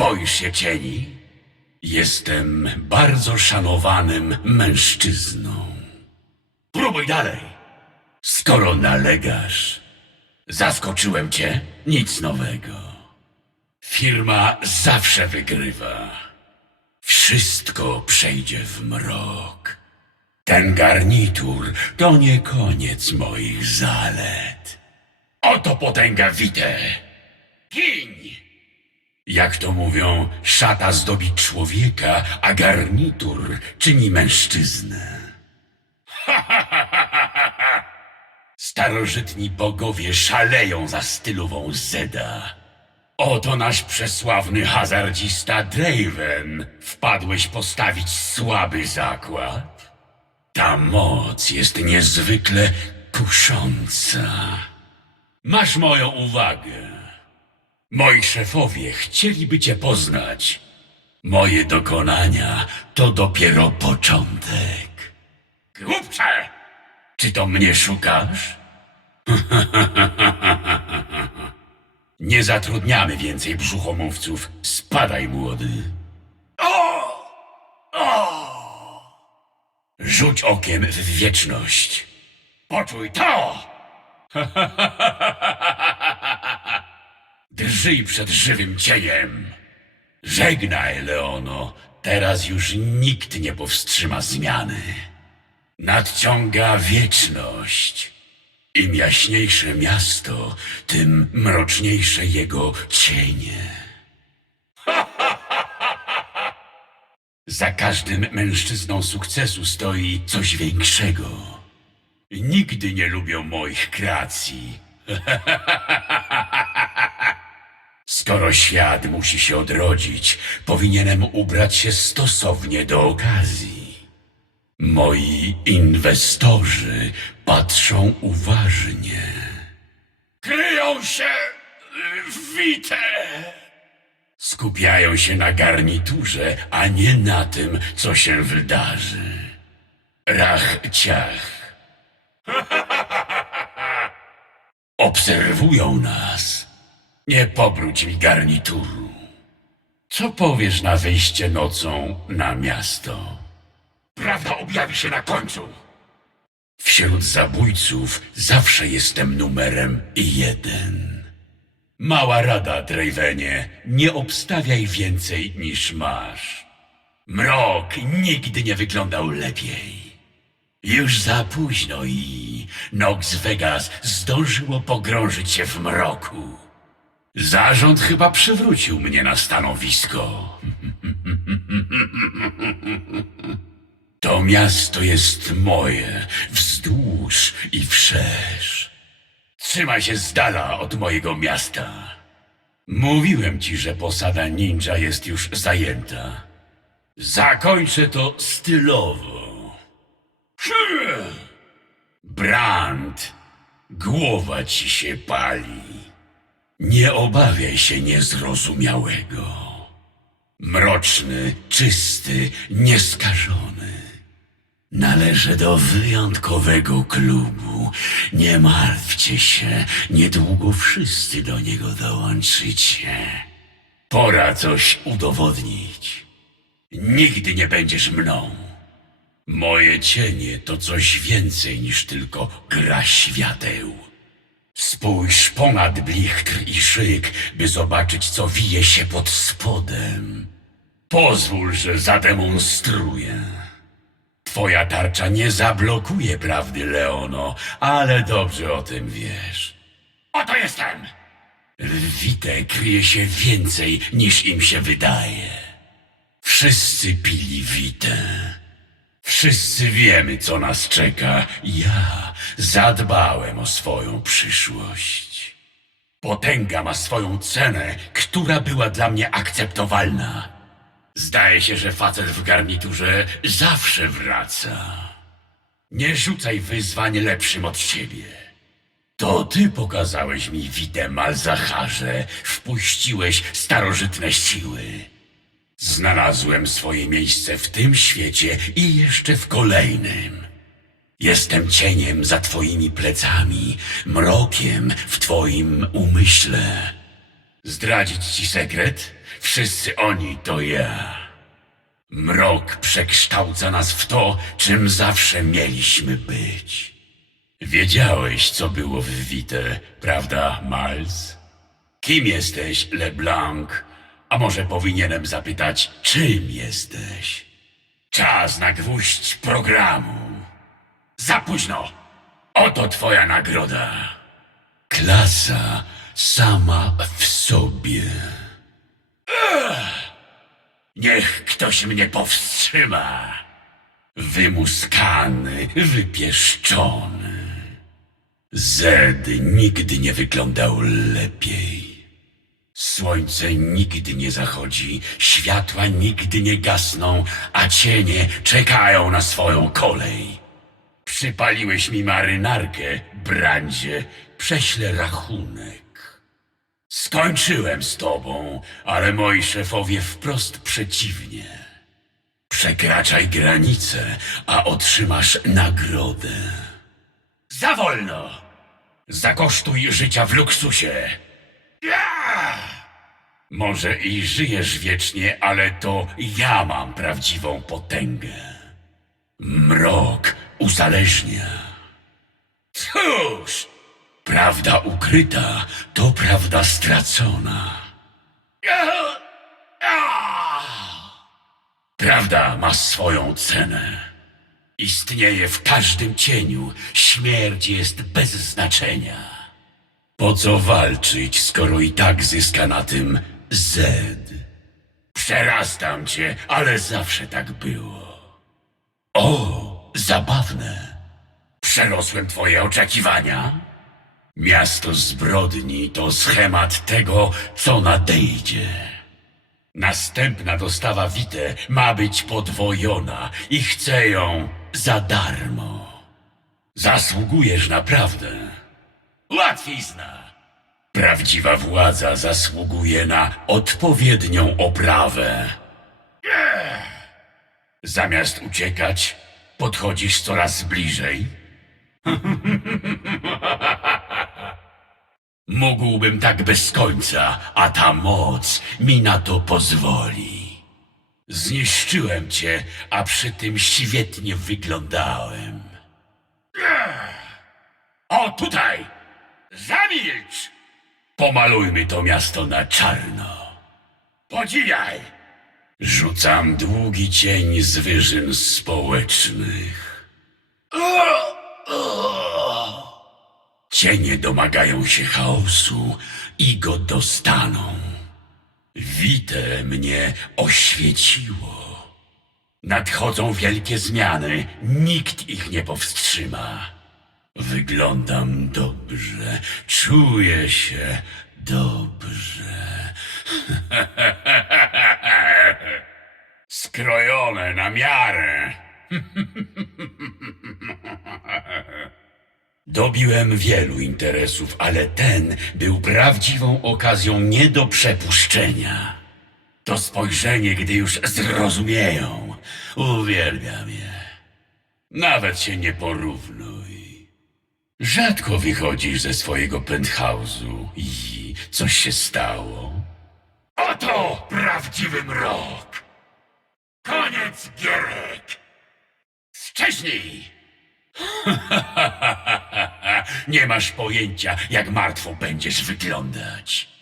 Boisz się cieni? Jestem bardzo szanowanym mężczyzną. Próbuj dalej. Skoro nalegasz, zaskoczyłem cię, nic nowego. Firma zawsze wygrywa. Wszystko przejdzie w mrok. Ten garnitur to nie koniec moich zalet. Oto potęga Wite. Kiń! Jak to mówią, szata zdobi człowieka, a garnitur czyni mężczyznę. Starożytni bogowie szaleją za stylową Zeda. Oto nasz przesławny hazardzista Draven. Wpadłeś postawić słaby zakład? Ta moc jest niezwykle kusząca. Masz moją uwagę. Moi szefowie chcieliby cię poznać. Moje dokonania to dopiero początek. Głupcze! Czy to mnie szukasz? Nie zatrudniamy więcej brzuchomówców. Spadaj, młody. O! O! Rzuć okiem w wieczność. Poczuj to! Drżyj przed żywym cieniem. Żegnaj, Leono. Teraz już nikt nie powstrzyma zmiany. Nadciąga wieczność. Im jaśniejsze miasto, tym mroczniejsze jego cienie. Za każdym mężczyzną sukcesu stoi coś większego. Nigdy nie lubią moich kreacji. Skoro świat musi się odrodzić, powinienem ubrać się stosownie do okazji. Moi inwestorzy patrzą uważnie. Kryją się w wite. Skupiają się na garniturze, a nie na tym, co się wydarzy. Rach ciach. Obserwują nas. Nie pobrudź mi garnituru. Co powiesz na wyjście nocą na miasto? Prawda objawi się na końcu. Wśród zabójców zawsze jestem numerem jeden. Mała rada, Dravenie, nie obstawiaj więcej niż masz. Mrok nigdy nie wyglądał lepiej. Już za późno i Nox Vegas zdążyło pogrążyć się w mroku. Zarząd chyba przywrócił mnie na stanowisko. To miasto jest moje, wzdłuż i wszerz. Trzymaj się z dala od mojego miasta. Mówiłem ci, że posada ninja jest już zajęta. Zakończę to stylowo. Brand, głowa ci się pali. Nie obawiaj się niezrozumiałego. Mroczny, czysty, nieskażony. Należę do wyjątkowego klubu. Nie martwcie się, niedługo wszyscy do niego dołączycie. Pora coś udowodnić. Nigdy nie będziesz mną. Moje cienie to coś więcej niż tylko gra świateł. Współ ponad blichtr i szyk, by zobaczyć, co wije się pod spodem. Pozwól, że zademonstruję. Twoja tarcza nie zablokuje prawdy, Leono, ale dobrze o tym wiesz. Oto jestem! Lwite kryje się więcej, niż im się wydaje. Wszyscy pili witę. Wszyscy wiemy, co nas czeka. Ja zadbałem o swoją przyszłość. Potęga ma swoją cenę, która była dla mnie akceptowalna. Zdaje się, że facet w garniturze zawsze wraca. Nie rzucaj wyzwań lepszym od siebie. To ty pokazałeś mi widem Zacharze, wpuściłeś starożytne siły. Znalazłem swoje miejsce w tym świecie i jeszcze w kolejnym. Jestem cieniem za twoimi plecami, mrokiem w twoim umyśle. Zdradzić ci sekret? Wszyscy oni to ja. Mrok przekształca nas w to, czym zawsze mieliśmy być. Wiedziałeś, co było w Wite, prawda, Miles? Kim jesteś, LeBlanc? A może powinienem zapytać, czym jesteś? Czas na gwóźdź programu. Za późno! Oto twoja nagroda. Klasa sama w sobie. Ech. Niech ktoś mnie powstrzyma. Wymuskany, wypieszczony. Zed nigdy nie wyglądał lepiej. Słońce nigdy nie zachodzi, światła nigdy nie gasną, a cienie czekają na swoją kolej. Przypaliłeś mi marynarkę, Brandzie. Prześlę rachunek. Skończyłem z tobą, ale moi szefowie wprost przeciwnie. Przekraczaj granice, a otrzymasz nagrodę. Za wolno! Zakosztuj życia w luksusie. Ja! Może i żyjesz wiecznie, ale to ja mam prawdziwą potęgę. Mrok uzależnia. Cóż, prawda ukryta to prawda stracona. Prawda ma swoją cenę. Istnieje w każdym cieniu, śmierć jest bez znaczenia. Po co walczyć, skoro i tak zyska na tym Zed? Przerastam cię, ale zawsze tak było. O! Zabawne. Przerosłem twoje oczekiwania? Miasto zbrodni to schemat tego, co nadejdzie. Następna dostawa Wite ma być podwojona i chcę ją za darmo. Zasługujesz naprawdę. Łatwizna. Prawdziwa władza zasługuje na odpowiednią oprawę. Zamiast uciekać, Podchodzisz coraz bliżej. Mógłbym tak bez końca, a ta moc mi na to pozwoli. Zniszczyłem cię, a przy tym świetnie wyglądałem. O, tutaj! Zamilcz! Pomalujmy to miasto na czarno. Podziwiaj! Rzucam długi cień z wyżyn społecznych. Cienie domagają się chaosu i go dostaną. Wite mnie oświeciło. Nadchodzą wielkie zmiany, nikt ich nie powstrzyma. Wyglądam dobrze, czuję się dobrze. Skrojone na miarę. Dobiłem wielu interesów, ale ten był prawdziwą okazją nie do przepuszczenia. To spojrzenie, gdy już zrozumieją. Uwielbiam je. Nawet się nie porównuj. Rzadko wychodzisz ze swojego penthouse'u i coś się stało. Oto prawdziwy mrok! Zgierek! Wcześniej! Nie masz pojęcia, jak martwo będziesz wyglądać.